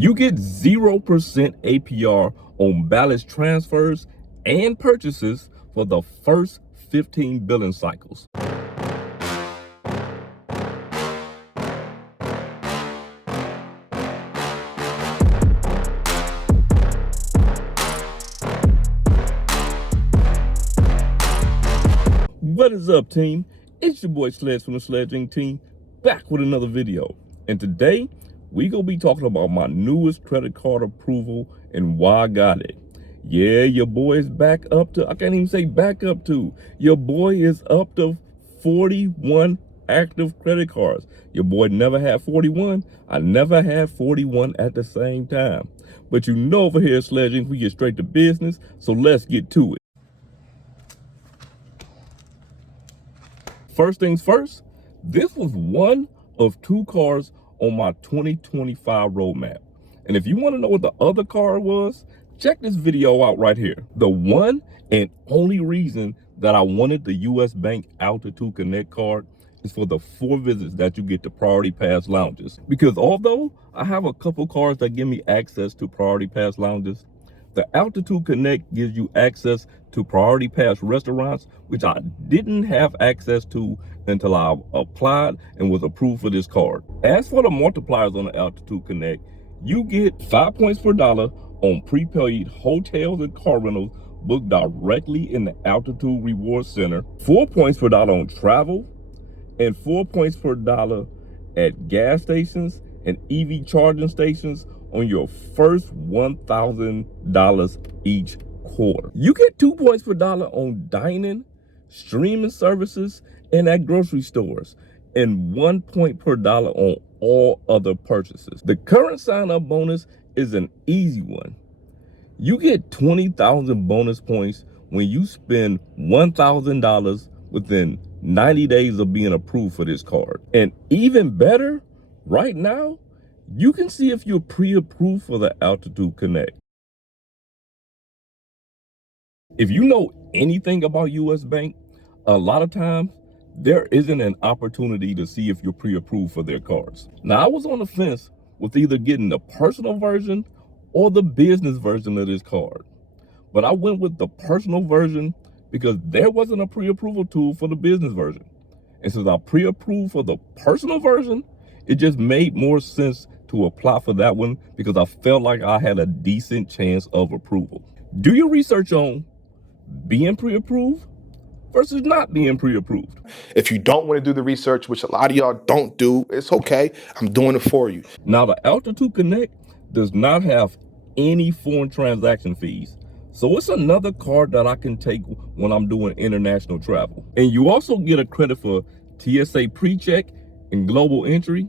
You get 0% APR on balance transfers and purchases for the first 15 billing cycles. What is up, team? It's your boy Sledge from the SledgeIncTeam team, back with another video. And today, we gonna be talking about my newest credit card approval and why I got it. Yeah, your boy is back up to, I can't even say back up to, your boy is up to 41 active credit cards. Your boy never had 41. I never had 41 at the same time. But you know, over here at SledgeInc, we get straight to business, so let's get to it. First things first, this was one of two cars on my 2025 roadmap. And if you want to know what the other car was, check this video out right here. The one and only reason that I wanted the US Bank Altitude Connect card is for the 4 visits that you get to Priority Pass lounges. Because although I have a couple cars that give me access to Priority Pass lounges, the Altitude Connect gives you access to Priority Pass restaurants, which I didn't have access to until I applied and was approved for this card. As for the multipliers on the Altitude Connect, you get 5 points per dollar on prepaid hotels and car rentals booked directly in the Altitude Reward Center, 4 points per dollar on travel, and 4 points per dollar at gas stations and EV charging stations on your first $1,000 each quarter. You get 2 points per dollar on dining, streaming services, and at grocery stores, and 1 point per dollar on all other purchases. The current sign-up bonus is an easy one. You get 20,000 bonus points when you spend $1,000 within 90 days of being approved for this card. And even better, right now, you can see if you're pre-approved for the Altitude Connect. If you know anything about US Bank, a lot of times there isn't an opportunity to see if you're pre-approved for their cards. Now, I was on the fence with either getting the personal version or the business version of this card. But I went with the personal version because there wasn't a pre-approval tool for the business version. And since I pre-approved for the personal version, it just made more sense to apply for that one because I felt like I had a decent chance of approval. Do your research on being pre-approved versus not being pre-approved. If you don't want to do the research, which a lot of y'all don't do, it's okay. I'm doing it for you. Now, the Altitude Connect does not have any foreign transaction fees. So it's another card that I can take when I'm doing international travel. And you also get a credit for TSA pre-check and global entry.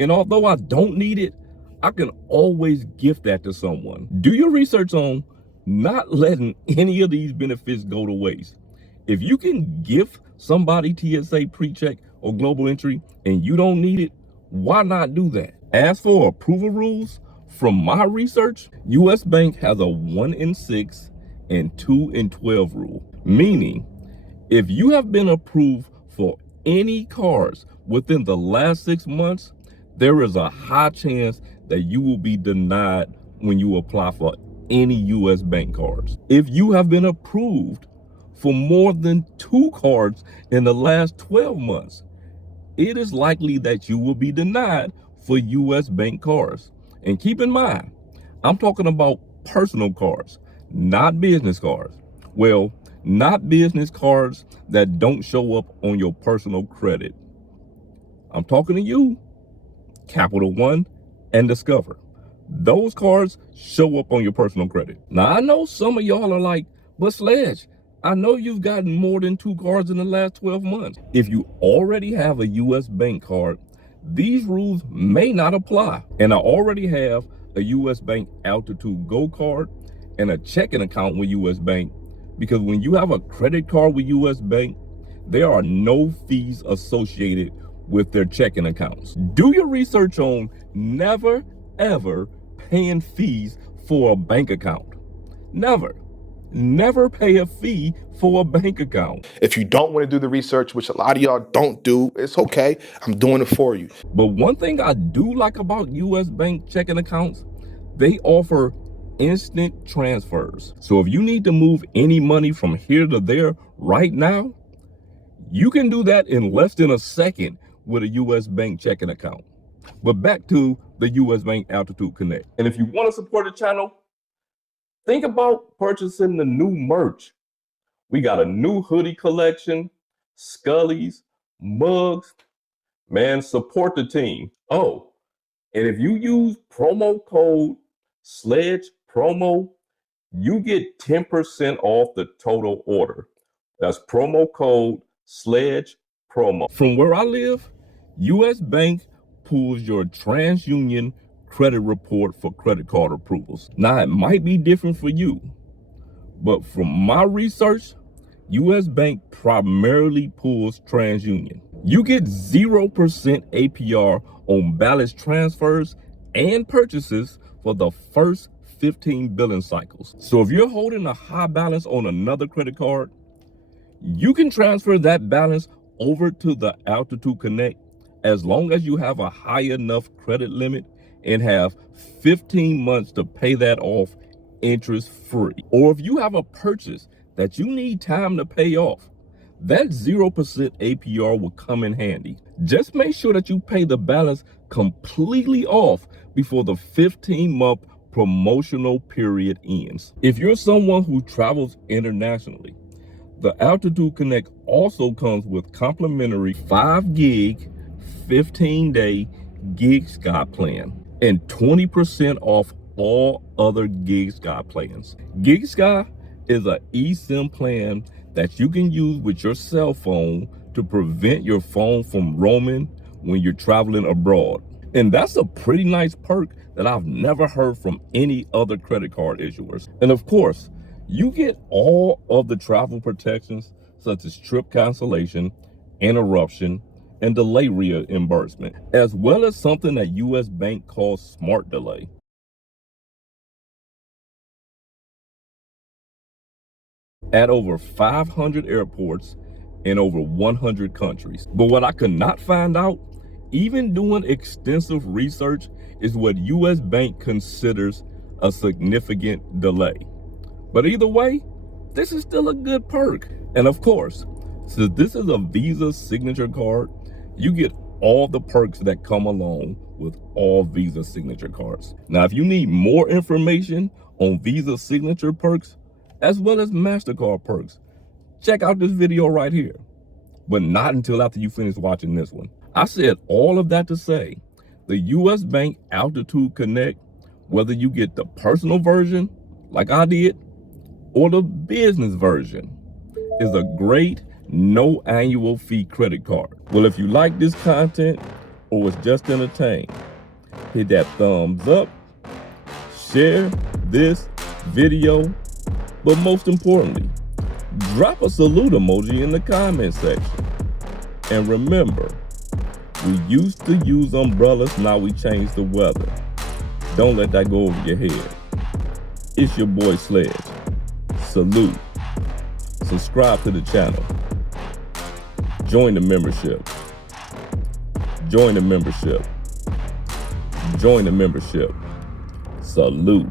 And although I don't need it, I can always gift that to someone. Do your research on not letting any of these benefits go to waste. If you can gift somebody TSA pre-check or global entry and you don't need it, why not do that? As for approval rules, from my research, US Bank has a 1 in 6 and 2 in 12 rule. Meaning, if you have been approved for any cards within the last 6 months, there is a high chance that you will be denied when you apply for any US Bank cards. If you have been approved for more than 2 cards in the last 12 months, it is likely that you will be denied for US Bank cards. And keep in mind, I'm talking about personal cards, not business cards. Well, not business cards that don't show up on your personal credit. I'm talking to you, Capital One and Discover. Those cards show up on your personal credit. Now, I know some of y'all are like, but Sledge, I know you've gotten more than 2 cards in the last 12 months. If you already have a US Bank card, these rules may not apply. And I already have a US Bank Altitude Go card and a checking account with US Bank, because when you have a credit card with US Bank, there are no fees associated with their checking accounts. Do your research on never, ever paying fees for a bank account. Never. Never pay a fee for a bank account. If you don't want to do the research, which a lot of y'all don't do, it's okay. I'm doing it for you. But one thing I do like about US Bank checking accounts, They offer instant transfers. So if you need to move any money from here to there right now, you can do that in less than a second with a U.S. Bank checking account. But back to the U.S. Bank Altitude Connect. And if you want to support the channel, think about purchasing the new merch. We got a new hoodie collection, Scullies, mugs. Man, support the team. Oh, and if you use promo code SledgePromo, you get 10% off the total order. That's promo code SledgePromo. From where I live, U.S. Bank pulls your TransUnion credit report for credit card approvals. Now, it might be different for you, but from my research, U.S. Bank primarily pulls TransUnion. You get 0% APR on balance transfers and purchases for the first 15 billing cycles. So if you're holding a high balance on another credit card, you can transfer that balance over to the Altitude Connect as long as you have a high enough credit limit and have 15 months to pay that off interest free. Or if you have a purchase that you need time to pay off, that 0% APR will come in handy. Just make sure that you pay the balance completely off before the 15-month promotional period ends. If you're someone who travels internationally, the Altitude Connect also comes with complimentary 5 gig, 15-day Gig Sky plan and 20% off all other Gig Sky plans. Gig Sky is an eSIM plan that you can use with your cell phone to prevent your phone from roaming when you're traveling abroad. And that's a pretty nice perk that I've never heard from any other credit card issuers. And of course, you get all of the travel protections such as trip cancellation, interruption, and delay reimbursement, as well as something that U.S. Bank calls Smart Delay. At over 500 airports in over 100 countries. But what I could not find out, even doing extensive research, is what U.S. Bank considers a significant delay. But either way, this is still a good perk. And of course, since this is a Visa signature card, you get all the perks that come along with all Visa signature cards. Now, if you need more information on Visa signature perks, as well as MasterCard perks, check out this video right here. But not until after you finish watching this one. I said all of that to say, the U.S. Bank Altitude Connect, whether you get the personal version, like I did, or the business version, is a great no annual fee credit card. Well, if you like this content or was just entertained, hit that thumbs up, share this video, but most importantly, drop a salute emoji in the comment section. And remember, we used to use umbrellas, now we changed the weather. Don't let that go over your head. It's your boy Sledge. Salute. Subscribe to the channel. Join the membership. Join the membership. Join the membership. Salute.